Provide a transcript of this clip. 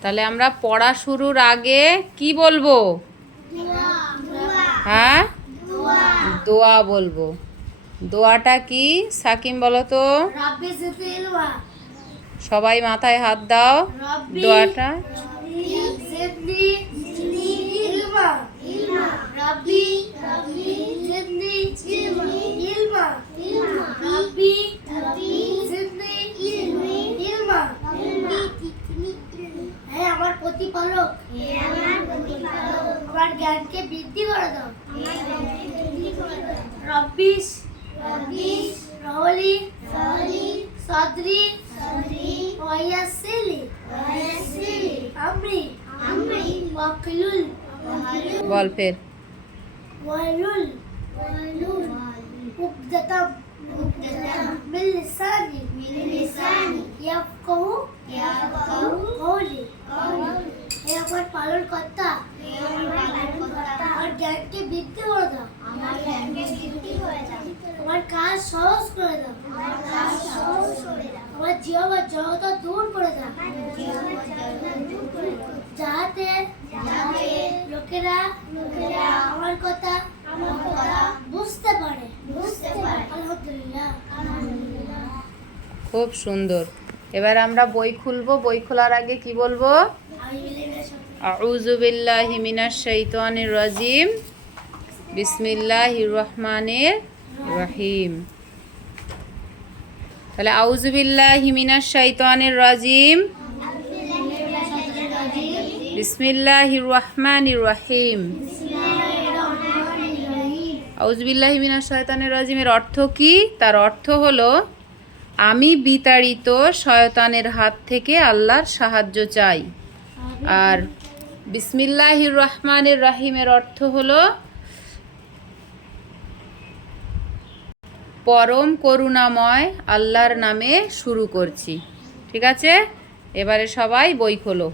তাহলে আমরা পড়া শুরুর আগে কি বলবো? হ্যাঁ, দোয়া বলবো। দোয়াটা কি সাকিম বলো তো? সবাই মাথায় হাত দাও। দোয়াটা আমার প্রতিপালক আমার জ্ঞানকে বৃদ্ধি করে দাও। রব্বিশ রহলি সদরি ওয়ায়াসিলি আমরি ওয়াকলুল বল ফের। ওয়ালুল উকদাতাম মিন লিসানি ইয়াফকাহু কওলি। হে আমার পালন কর্তা আমার জ্ঞানকে বৃদ্ধি করে দাও। আমার কাজ সহজ করে দাও। আমার জিহ্বার জড়তা দূর করে দাও, যাহাতে লোকেরা আমার কথা বুঝতে পারে। আলহামদুলিল্লাহ। খুব সুন্দর। এবার আমরা বই খুলবো। বই খোলার আগে কি বলবো? আউযু বিল্লাহি মিনাশ শাইতানির রাজিম, বিসমিল্লাহির রহমানির রহিম। তাহলে আউযু বিল্লাহি মিনাশ শাইতানির রাজিম, বিসমিল্লাহির রহমানির রহিম। আউযু বিল্লাহি মিনাশ শাইতানির রাজিমের অর্থ কি? তার অর্থ হলো আমি বিতাড়িত শয়তানের হাত থেকে আল্লাহর সাহায্য চাই। আর বিসমিল্লাহির রহমানির রহিমের অর্থ হলো পরম করুণাময় আল্লাহর নামে শুরু করছি। ঠিক আছে, এবারে সবাই বই খোলো।